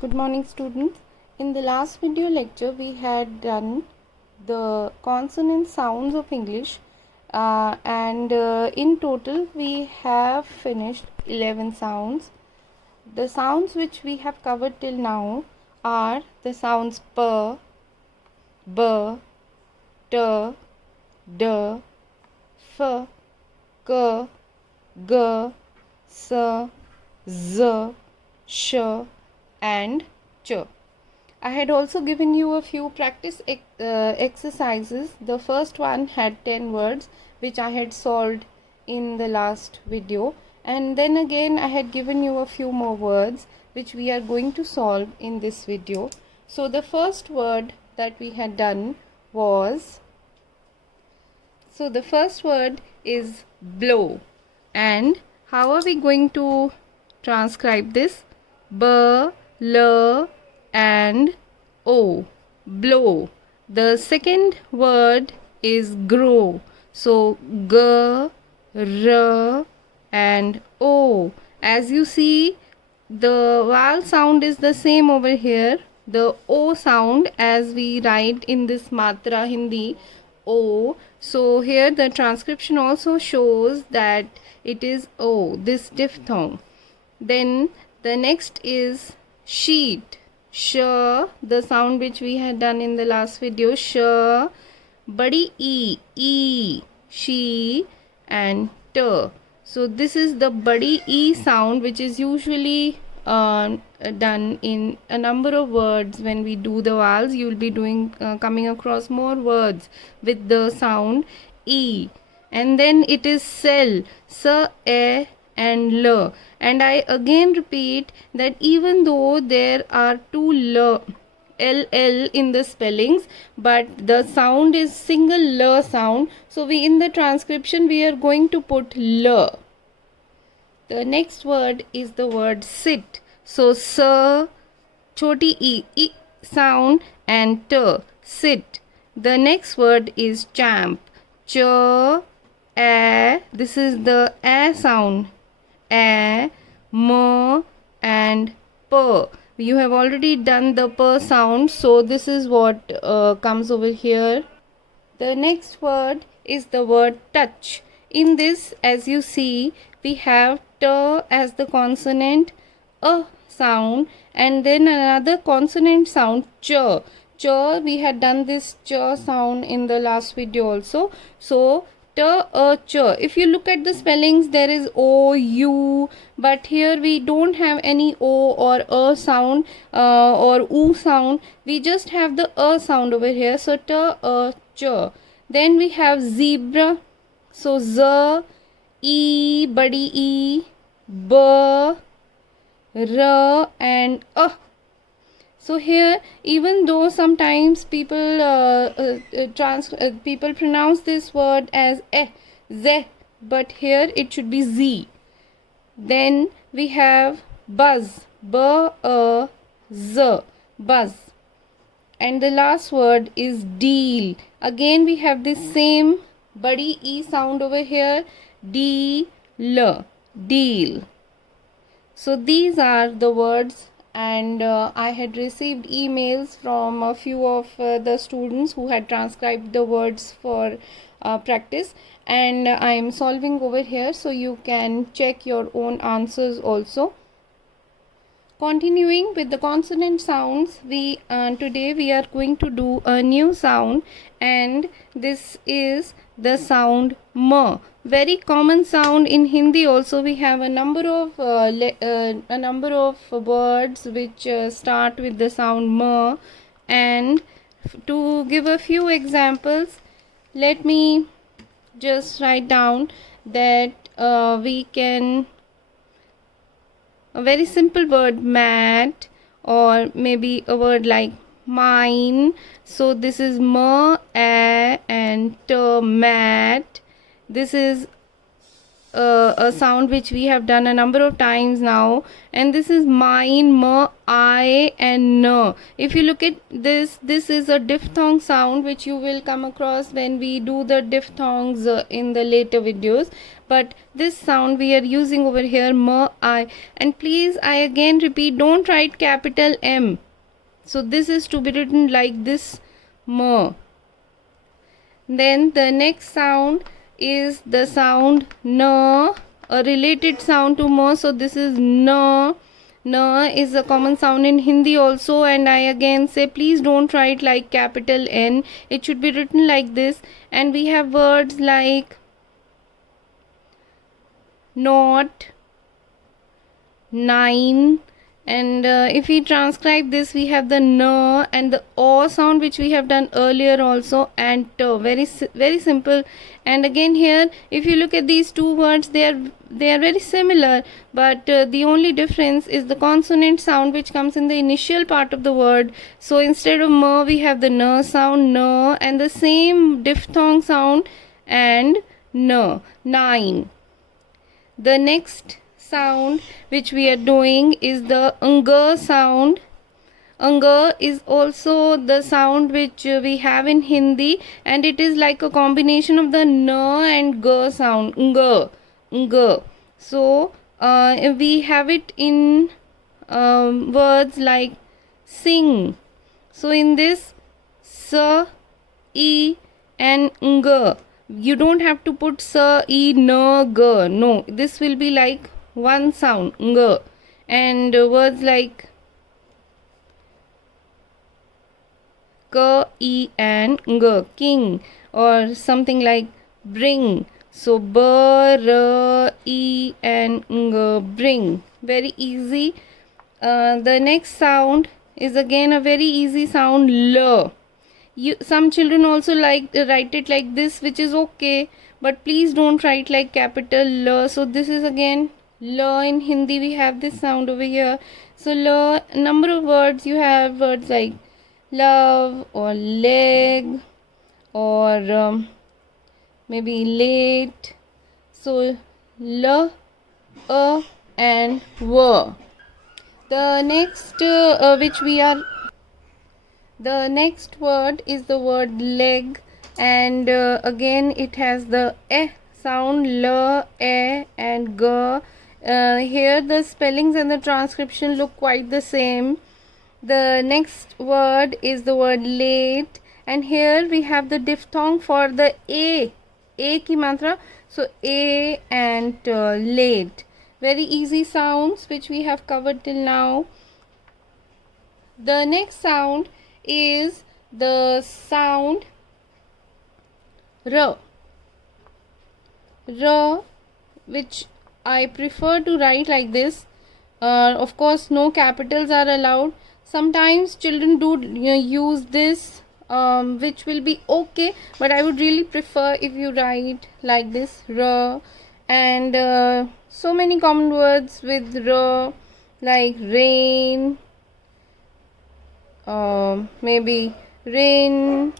Good morning, students. In the last video lecture, we had done the consonant sounds of English, and in total we have finished 11 sounds. The sounds which we have covered till now are the sounds p, b, t, d, f, k, g, s, z, sh, and ch. I had also given you a few practice exercises. The first one had 10 words which I had solved in the last video, and then again I had given you a few more words which we are going to solve in this video. So the first word that we had done was, so the first word is blow. And how are we going to transcribe this? B, L, and O. Blow. The second word is grow. So G, R, and O. As you see, the vowel sound is the same over here. The O sound, as we write in this Matra Hindi, O. So here the transcription also shows that it is O, this diphthong. Then the next is sheet. Sh, the sound which we had done in the last video. Sh, badi E, she, and T. So this is the badi E sound which is usually done in a number of words. When we do the vowels, you will be doing coming across more words with the sound E. And then it is cell, S, E, and L. And I again repeat that even though there are two L in the spellings, but the sound is single L sound. So we, in the transcription, we are going to put L. The next word is the word sit. So S, choti E sound, and T, sit. The next word is champ. Ch, A, this is the A sound. A, M, and P. You have already done the P sound, so this is what comes over here. The next word is the word touch. In this, as you see, we have T as the consonant, A sound, and then another consonant sound, Ch. Ch, we had done this Ch sound in the last video also. So T, A, Ch. If you look at the spellings, there is O, U, but here we don't have any O or A sound or U sound. We just have the A sound over here. So T, A, Ch. Then we have zebra. So Z, E, badi E, B, R, and A. So here, even though sometimes people people pronounce this word as Z, but here it should be Z. Then we have buzz, B-A-Z, buzz. And the last word is deal. Again we have this same badi E sound over here, D-L, deal. So these are the words, and I had received emails from a few of the students who had transcribed the words for practice, and I am solving over here, so you can check your own answers also. Continuing with the consonant sounds, today we are going to do a new sound, and this is the sound M. Very common sound in Hindi also. We have a number of words which start with the sound M, and to give a few examples, let me just write down that we can, a very simple word, mat, or maybe a word like mine. So this is M, A, and T, mat. This is a sound which we have done a number of times now, and this is mine, M, I, and N. If you look at this, this is a diphthong sound which you will come across when we do the diphthongs in the later videos. but this sound we are using over here, m, I. And please, I again repeat, don't write capital M. So this is to be written like this, m. Then the next sound is the sound n, a related sound to m. So this is n. N is a common sound in Hindi also, and I again say please don't write like capital N. It should be written like this. And we have words like not, nine, and if we transcribe this, we have the n and the o sound which we have done earlier also, and t. Very simple. And again here, if you look at these two words, they are very similar, but the only difference is the consonant sound which comes in the initial part of the word. So instead of m, we have the n sound, n, and the same diphthong sound, and n, nine. The next sound which we are doing is the ng sound. Ng is also the sound which we have in Hindi, and it is like a combination of the n and g sound. Ng. So we have it in words like sing. So in this, s, e, and ng, you don't have to put s, e, n, g. No, this will be like one sound, ng. And words like k, e, and ng, king, or something like bring. So b, r, e, and ng, bring. Very easy. The next sound is again a very easy sound, l. Some children also write it like this, which is okay, but please don't write like capital L. So this is again L. In Hindi we have this sound over here. So L, number of words, you have words like love or leg or maybe late. So L, A, and W. The next word is the word leg, and again it has the e sound, l, e, and g. Here the spellings and the transcription look quite the same. The next word is the word late, and here we have the diphthong for the a ki matra. So a and late. Very easy sounds which we have covered till now. The next sound is the sound r, which I prefer to write like this. Of course, no capitals are allowed. Sometimes children do use this, which will be okay, but I would really prefer if you write like this, r. And so many common words with r, like rain, maybe rain,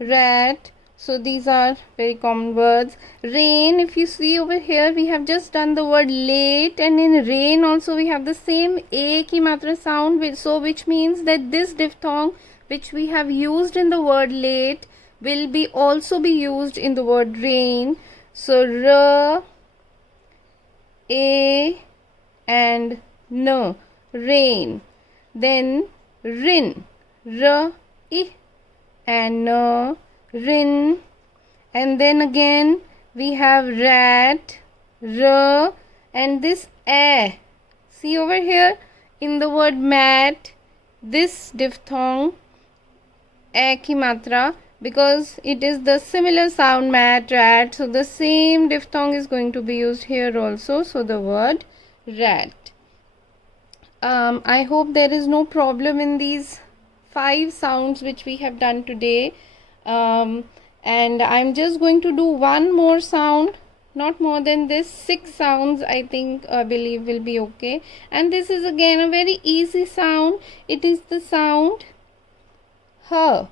rat. So these are very common words. Rain, if you see over here, we have just done the word late, and in rain also we have the same a ki matra sound, which means that this diphthong which we have used in the word late will also be used in the word rain. So r, a, and n, rain. Then rin, r, I, and n, rin. And then again we have rat, r, and this a. See over here in the word mat, this diphthong a ki matra, because it is the similar sound, mat, rat. So the same diphthong is going to be used here also. So the word rat. I hope there is no problem in these 5 sounds which we have done today. And I'm just going to do one more sound, not more than this. 6 sounds I believe will be okay. And this is again a very easy sound. It is the sound h.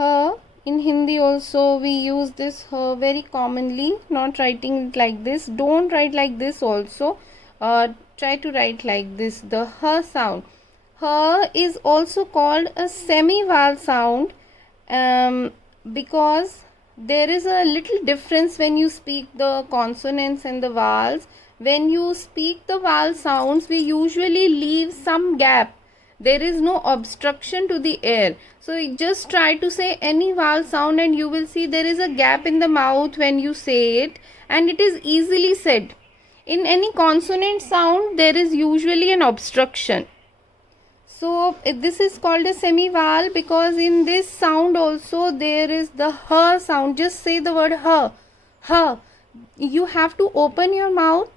H. In Hindi also we use this h very commonly, not writing it like this. Don't write like this also. Try to write like this, the h sound. H is also called a semi-vowel sound, because there is a little difference when you speak the consonants and the vowels. When you speak the vowel sounds, we usually leave some gap. There is no obstruction to the air. So just try to say any vowel sound and you will see there is a gap in the mouth when you say it, and it is easily said. In any consonant sound, there is usually an obstruction. So this is called a semi-vowel because in this sound also there is the h sound. Just say the word h. You have to open your mouth.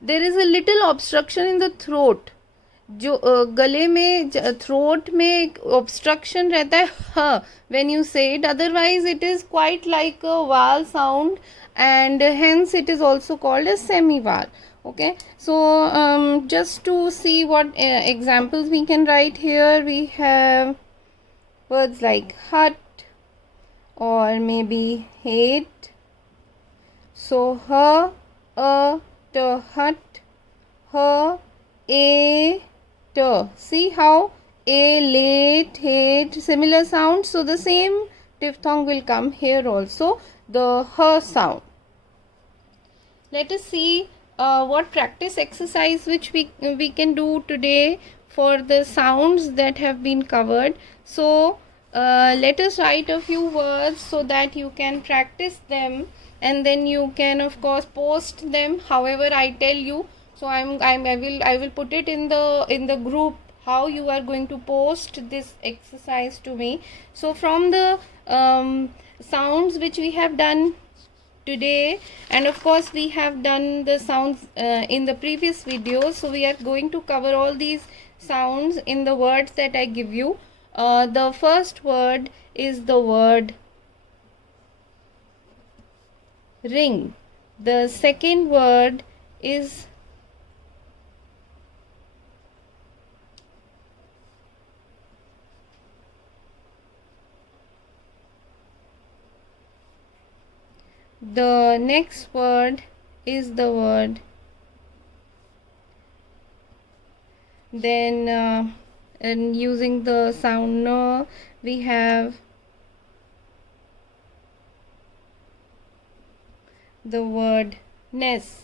There is a little obstruction in the throat. जो गले में throat में obstruction रहता है ह when you say it. Otherwise it is quite like a vowel sound, and hence it is also called a semi-vowel. Okay, so just to see what examples we can write here, we have words like hut or maybe hate. So t, hut, a, t. See how a, late, hate, similar sounds. So the same diphthong will come here also, the h sound. Let us see what practice exercise which we can do today for the sounds that have been covered. So let us write a few words so that you can practice them, and then you can of course post them however I tell you. So I will put it in the group how you are going to post this exercise to me. So from the sounds which we have done today, and of course we have done the sounds in the previous video, so we are going to cover all these sounds in the words that I give you. The first word is the word ring. The second word is the next word is the word. Then and using the sound n, we have the word nest.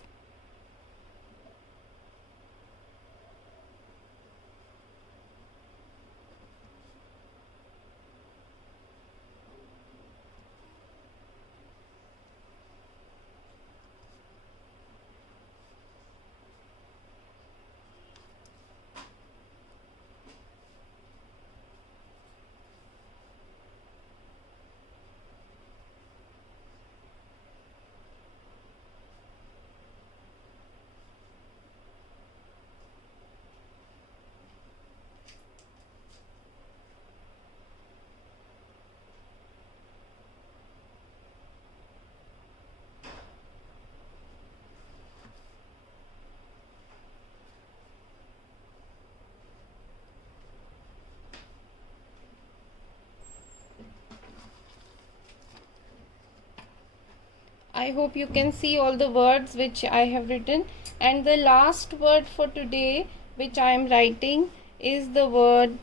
I hope you can see all the words which I have written, and the last word for today which I am writing is the word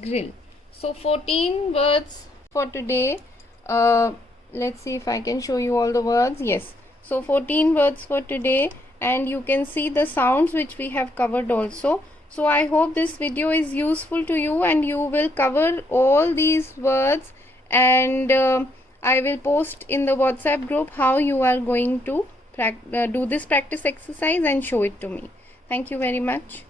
grill. So 14 words for today. Let's see if I can show you all the words. Yes, so 14 words for today, and you can see the sounds which we have covered also. So I hope this video is useful to you and you will cover all these words, and I will post in the WhatsApp group how you are going to do this practice exercise and show it to me. Thank you very much.